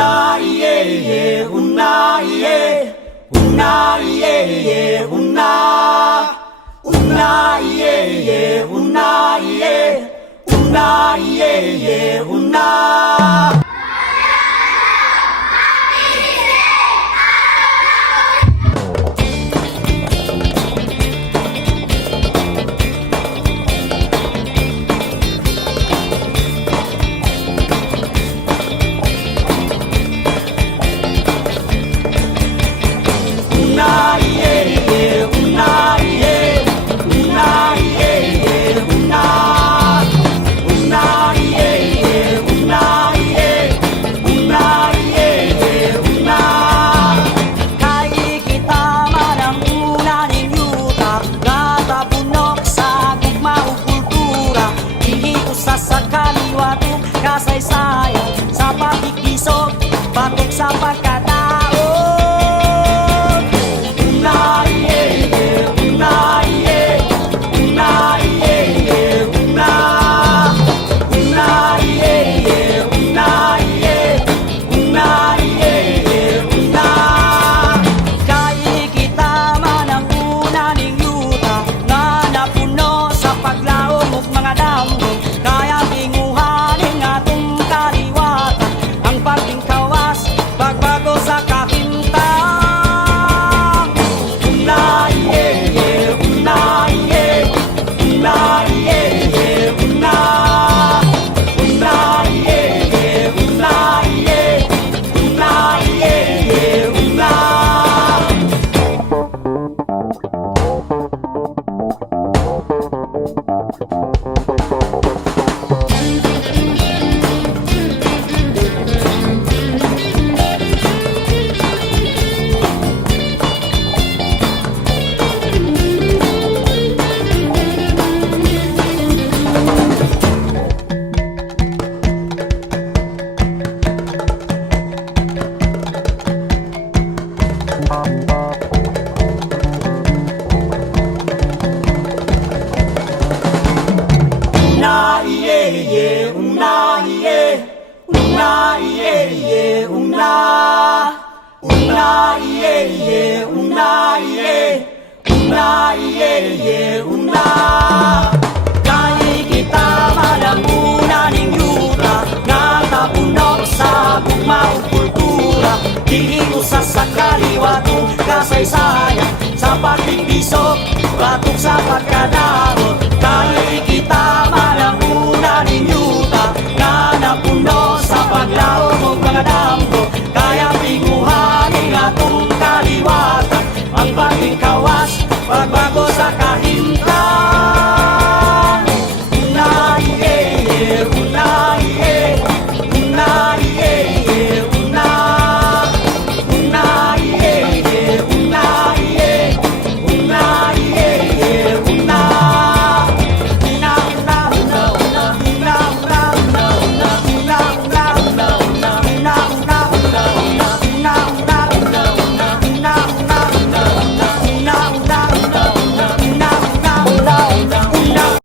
Una iye iye, una iye, una iye iye, una iye iye, una iye, una iye iye, una. Kasaysayan sa pagkikisog, batok sa pagkadaog. Una iye iye, una iye, una iye iye, una. Una iye iye, una iye, una iye iye, una. Kay kita man ang una ning yuta nga napuno sa paglaom ug mga damo, kaya tinguhanin atong kaliwata ang pagtingkawas pagbago sa kahimtang. Una iye iye, una iye, una iye iye, una. Una iye iye, una iye, una iye iye, una. Una iye iye, una iye, una iye iye, una. Una iye iye, una iye, una iye iye, una. Kay kita man ang una ning yuta nga napuno sa gugma ug kultura, dili usa sa kaliwatong kasaysayan sa pagkikisog, batok sa pagkadaog.